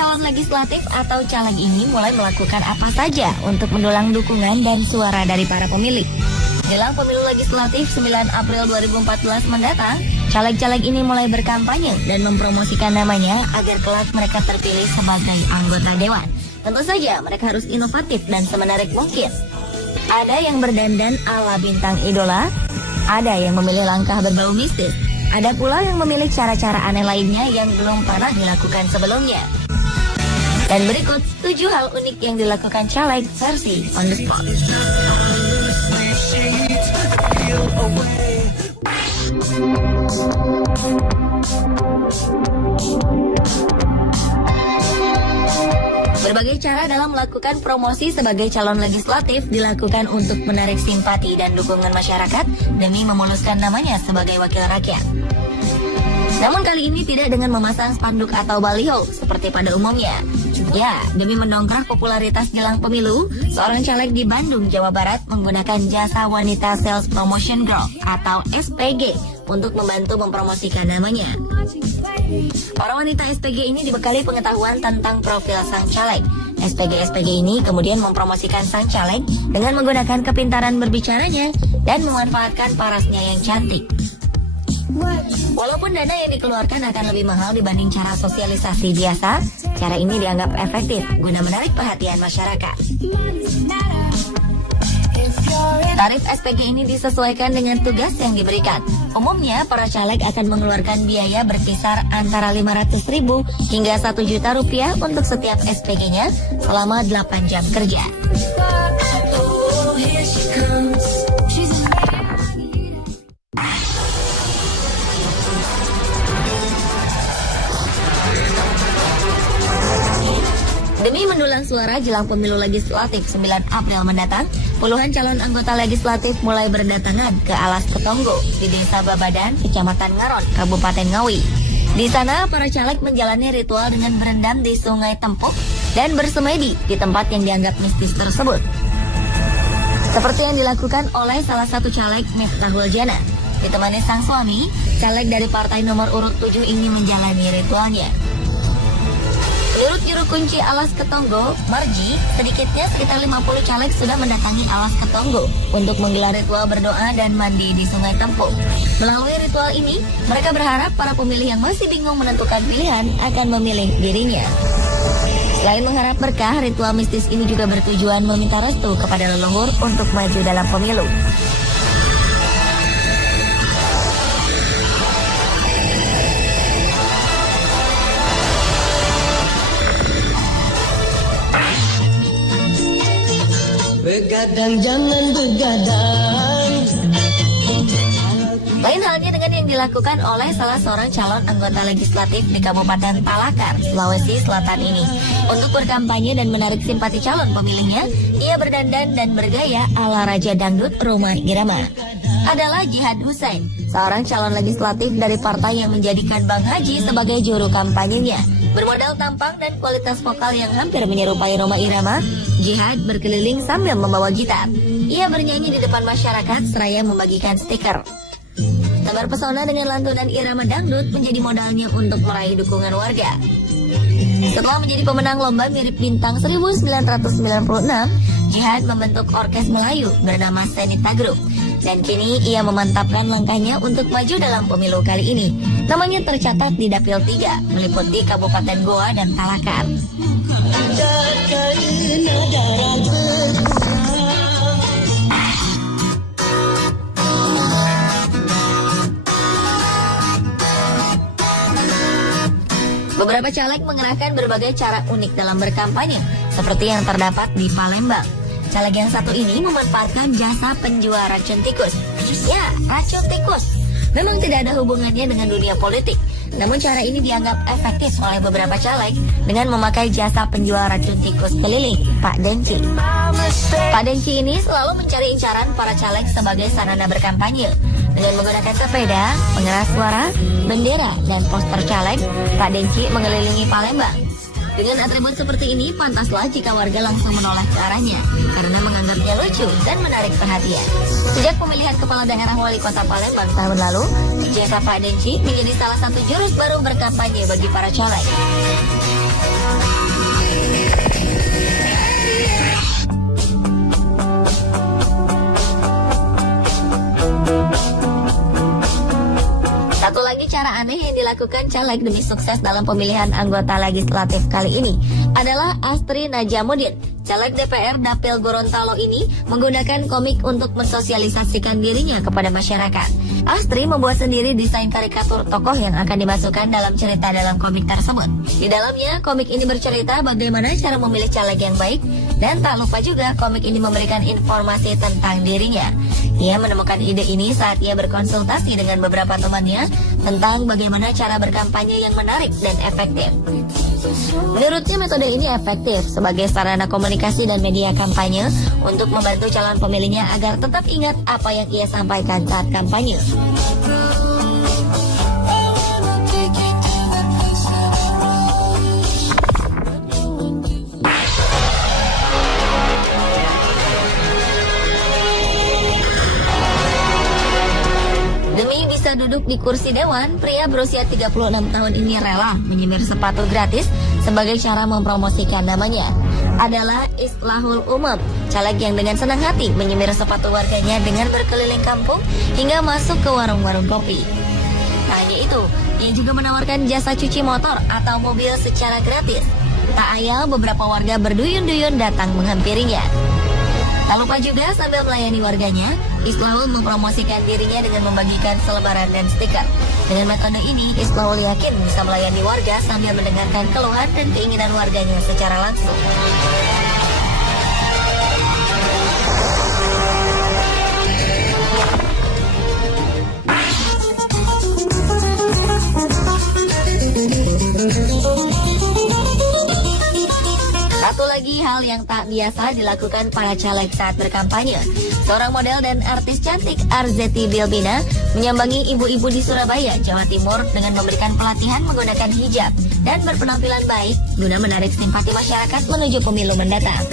calon legislatif atau caleg ini mulai melakukan apa saja untuk mendulang dukungan dan suara dari para pemilih. Jelang pemilu legislatif 9 April 2014 mendatang, caleg-caleg ini mulai berkampanye dan mempromosikan namanya agar kelak mereka terpilih sebagai anggota dewan. Tentu saja mereka harus inovatif dan semenarik mungkin. Ada yang berdandan ala bintang idola, ada yang memilih langkah berbau mistis, ada pula yang memilih cara-cara aneh lainnya yang belum pernah dilakukan sebelumnya. Dan berikut 7 hal unik yang dilakukan caleg versi on the spot. Berbagai cara dalam melakukan promosi sebagai calon legislatif dilakukan untuk menarik simpati dan dukungan masyarakat demi memuluskan namanya sebagai wakil rakyat. Namun kali ini tidak dengan memasang spanduk atau baliho seperti pada umumnya. Ya, demi mendongkrak popularitas jelang pemilu, seorang caleg di Bandung, Jawa Barat menggunakan jasa Wanita Sales Promotion Girl atau SPG untuk membantu mempromosikan namanya. Para wanita SPG ini dibekali pengetahuan tentang profil sang caleg. SPG-SPG ini kemudian mempromosikan sang caleg dengan menggunakan kepintaran berbicaranya dan memanfaatkan parasnya yang cantik. Walaupun dana yang dikeluarkan akan lebih mahal dibanding cara sosialisasi biasa, cara ini dianggap efektif guna menarik perhatian masyarakat. Tarif SPG ini disesuaikan dengan tugas yang diberikan. Umumnya, para caleg akan mengeluarkan biaya berkisar antara 500.000 hingga 1 juta rupiah untuk setiap SPG-nya selama 8 jam kerja. Demi mendulang suara jelang pemilu legislatif 9 April mendatang, puluhan calon anggota legislatif mulai berdatangan ke Alas Ketonggo di Desa Babadan, Kecamatan Ngaron, Kabupaten Ngawi. Di sana, para caleg menjalani ritual dengan berendam di Sungai Tempuk dan bersemedi di tempat yang dianggap mistis tersebut. Seperti yang dilakukan oleh salah satu caleg, Miftahul Jana. Ditemani sang suami, caleg dari partai nomor urut 7 ini menjalani ritualnya. Menurut juru kunci Alas Ketonggo, Marji, sedikitnya sekitar 50 caleg sudah mendatangi Alas Ketonggo untuk menggelar ritual berdoa dan mandi di Sungai Tempuk. Melalui ritual ini, mereka berharap para pemilih yang masih bingung menentukan pilihan akan memilih dirinya. Selain mengharap berkah, ritual mistis ini juga bertujuan meminta restu kepada leluhur untuk maju dalam pemilu. Begadang jangan begadang. Lain halnya dengan yang dilakukan oleh salah seorang calon anggota legislatif di Kabupaten Talakar, Sulawesi Selatan ini. Untuk berkampanye dan menarik simpati calon pemilihnya, ia berdandan dan bergaya ala Raja Dangdut Rhoma Irama. Adalah Jihad Hussein, seorang calon legislatif dari partai yang menjadikan Bang Haji sebagai juru kampanyenya. Bermodal tampang dan kualitas vokal yang hampir menyerupai Rhoma Irama, Jihad berkeliling sambil membawa gitar. Ia bernyanyi di depan masyarakat seraya membagikan stiker. Tebar pesona dengan lantunan irama dangdut menjadi modalnya untuk meraih dukungan warga. Setelah menjadi pemenang lomba mirip bintang 1996, Jihad membentuk orkes Melayu bernama Senita Group. Dan kini ia memantapkan langkahnya untuk maju dalam pemilu kali ini. Namanya tercatat di Dapil 3, meliputi Kabupaten Goa dan Talakar. Beberapa caleg mengerahkan berbagai cara unik dalam berkampanye, seperti yang terdapat di Palembang. Caleg yang satu ini memanfaatkan jasa penjual racun tikus. Ya, racun tikus. Memang tidak ada hubungannya dengan dunia politik. Namun cara ini dianggap efektif oleh beberapa caleg dengan memakai jasa penjual racun tikus keliling, Pak Denci. Pak Denci ini selalu mencari incaran para caleg sebagai sarana berkampanye. Dengan menggunakan sepeda, pengeras suara, bendera, dan poster caleg, Pak Denci mengelilingi Palembang. Dengan atribut seperti ini, pantaslah jika warga langsung menoleh ke arahnya, karena menganggapnya lucu dan menarik perhatian. Sejak pemilihan kepala daerah wali kota Palembang tahun lalu, jasa Pak Denci menjadi salah satu jurus baru berkampanye bagi para caleg. Satu lagi cara aneh yang dilakukan caleg demi sukses dalam pemilihan anggota legislatif kali ini adalah Astri Najamuddin. Caleg DPR Dapil Gorontalo ini menggunakan komik untuk mensosialisasikan dirinya kepada masyarakat. Astri membuat sendiri desain karikatur tokoh yang akan dimasukkan dalam cerita dalam komik tersebut. Di dalamnya, komik ini bercerita bagaimana cara memilih caleg yang baik, dan tak lupa juga komik ini memberikan informasi tentang dirinya. Ia menemukan ide ini saat ia berkonsultasi dengan beberapa temannya tentang bagaimana cara berkampanye yang menarik dan efektif. Menurutnya metode ini efektif sebagai sarana komunikasi dan media kampanye untuk membantu calon pemilihnya agar tetap ingat apa yang ia sampaikan saat kampanye. Demi bisa duduk di kursi dewan, pria berusia 36 tahun ini rela menyemir sepatu gratis sebagai cara mempromosikan namanya. Adalah Islahul Umam, caleg yang dengan senang hati menyemir sepatu warganya dengan berkeliling kampung hingga masuk ke warung-warung kopi. Tak hanya itu, ia juga menawarkan jasa cuci motor atau mobil secara gratis. Tak ayal beberapa warga berduyun-duyun datang menghampirinya. Tak lupa juga sambil melayani warganya, Islahul mempromosikan dirinya dengan membagikan selebaran dan stiker. Dengan metode ini, Islahul yakin bisa melayani warga sambil mendengarkan keluhan dan keinginan warganya secara langsung. Satu lagi hal yang tak biasa dilakukan para caleg saat berkampanye. Seorang model dan artis cantik Arzetti Bilbina menyambangi ibu-ibu di Surabaya, Jawa Timur dengan memberikan pelatihan menggunakan hijab dan berpenampilan baik guna menarik simpati masyarakat menuju pemilu mendatang.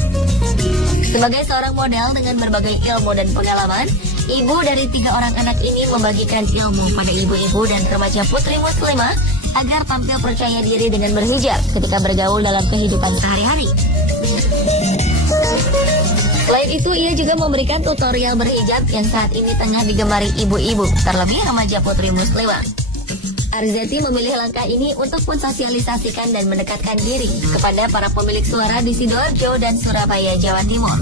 Sebagai seorang model dengan berbagai ilmu dan pengalaman, ibu dari 3 orang anak ini membagikan ilmu pada ibu-ibu dan remaja putri muslimah agar tampil percaya diri dengan berhijab ketika bergaul dalam kehidupan sehari-hari. Selain itu, ia juga memberikan tutorial berhijab yang saat ini tengah digemari ibu-ibu, terlebih remaja putri muslimah. Arzetti memilih langkah ini untuk mensosialisasikan dan mendekatkan diri kepada para pemilik suara di Sidoarjo dan Surabaya, Jawa Timur.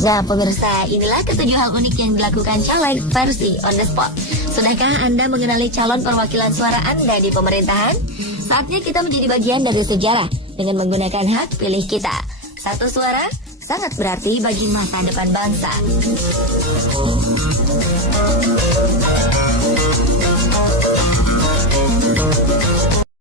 Nah pemirsa, inilah ke-7 hal unik yang dilakukan caleg versi on the spot. Sudahkah Anda mengenali calon perwakilan suara Anda di pemerintahan? Saatnya kita menjadi bagian dari sejarah dengan menggunakan hak pilih kita. Satu suara sangat berarti bagi masa depan bangsa.